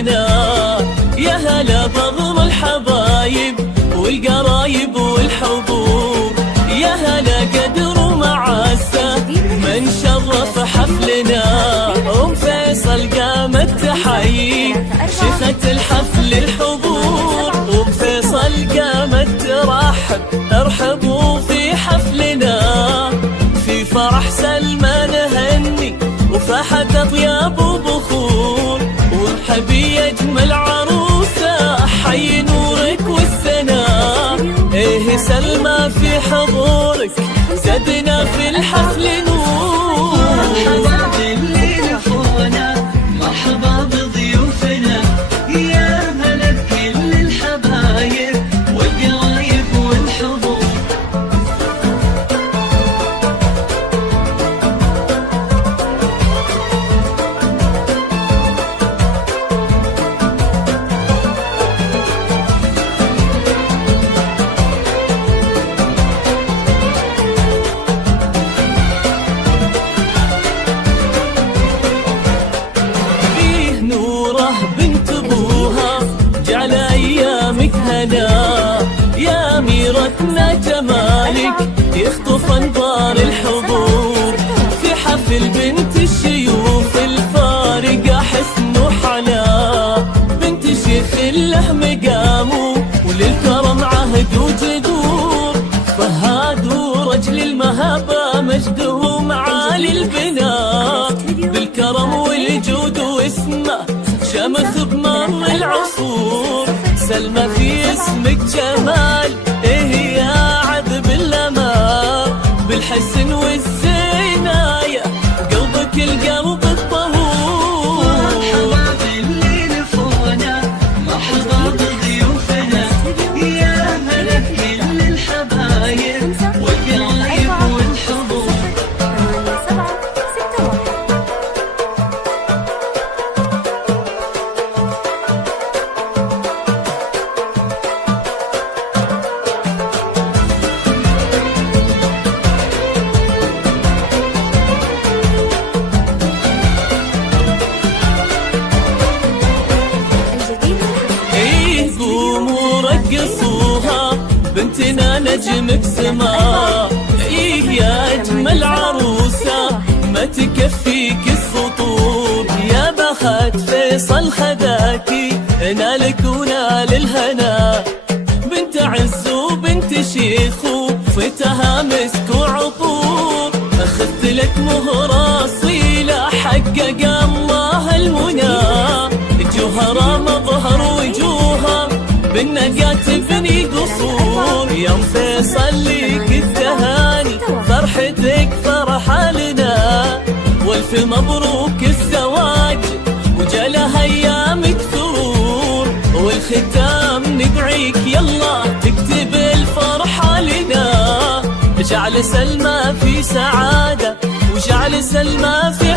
حفلنا. يا هلا بضم الحبايب والقرايب والحبوب، يا هلا قدر ومعسى من شرف حفلنا. ام فيصل قامت تحيي شيخة الحفل الحضور، ام فيصل قامت ترحب ارحبوا في حفلنا. في فرح سلمى نهني وفاحت اطياب وبخور، وارحبي يا اجمل عروسه حي نورك والسنا. ايه سلمى في حضورك زدنا في الحفل نور. مرحبا باللي لفونا مرحبا بضيوفنا، يا هلا بكل الحبايب والقرايب والحضور. يا أميرتنا جمالك يخطف أنظار الحضور، في حفل بنت الشيوخ الفارقة حسن وحلا. بنت شيخ له مقام وللكرم عهد وجذور، فهاد ورجل المهابة مجده معالي البناء. بالكرم والجود واسمه شمث بمر العصور. سلمى في اسمك جمال ايه يا عذب الأمان، بالحسن والزناية قلبك القلب الطهور. مرحبا باللي لفونا مرحبا بضيوفنا، يا هلا بكل الحبايب والقرايب والحضور. بنتنا نجم بسما، ايه يا اجمل عروسه ما تكفيك السطور. يا بخت فيصل خذاكي نالك ونال الهنا، بنت عز وبنت شيخ وفتها مسك وعطور. اخذت لك مهره اصيله حقق الله المنى، جوهره مظهر وجوهها بالنقا تبني قصور. يا ام فيصل ليك التهاني فرحتك فرحة لنا، والف مبروك الزواج وجاله ايامك ثرور. والختام ندعيك يلا تكتب الفرحة لنا، جعل سلمى في سعادة وجعل سلمى في